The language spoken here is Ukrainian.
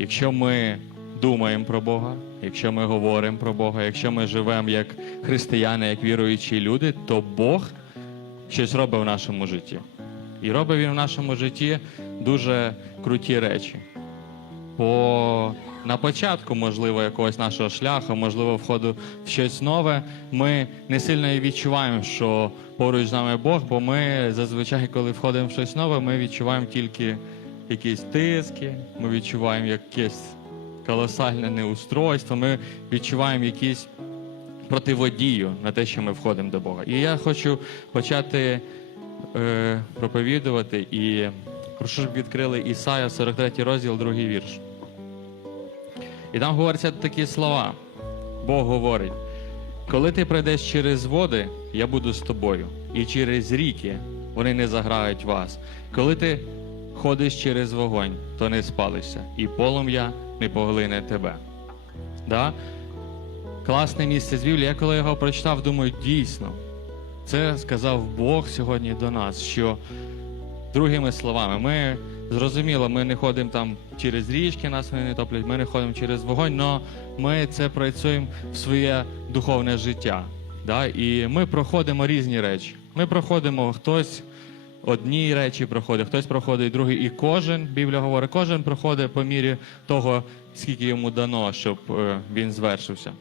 Якщо ми думаємо про Бога, якщо ми говоримо про Бога, якщо ми живемо як християни, як віруючі люди, то Бог щось робить в нашому житті. І робить він в нашому житті дуже круті речі. По на початку, можливо, якогось нашого шляху, можливо, входу в щось нове, ми не сильно і відчуваємо, що поруч з нами Бог, бо ми зазвичай, коли входимо в щось нове, ми відчуваємо тільки якісь тиски, ми відчуваємо якесь колосальне неустройство, ми відчуваємо якісь противодію на те, що ми входимо до Бога. І я хочу почати е, проповідувати і прошу, щоб відкрили Ісая, 43 розділ, другий вірш. І там говоряться такі слова. Бог говорить: коли ти пройдеш через води, я буду з тобою, і через ріки вони не заграють вас. Коли ти ходиш через вогонь, то не спалишся, і полум'я не поглине тебе. Да? Класне місце з Біблії. Я коли його прочитав, думаю, дійсно, це сказав Бог сьогодні до нас, що другими словами, ми зрозуміло, ми не ходимо там через річки, нас вони не топлять, ми не ходимо через вогонь, але ми це працюємо в своє духовне життя. Да? І ми проходимо різні речі. Ми проходимо хтось. Одні речі проходить, хтось проходить другий. і кожен, Біблія говорить, кожен проходить по мірі того, скільки йому дано, щоб е, він звершився.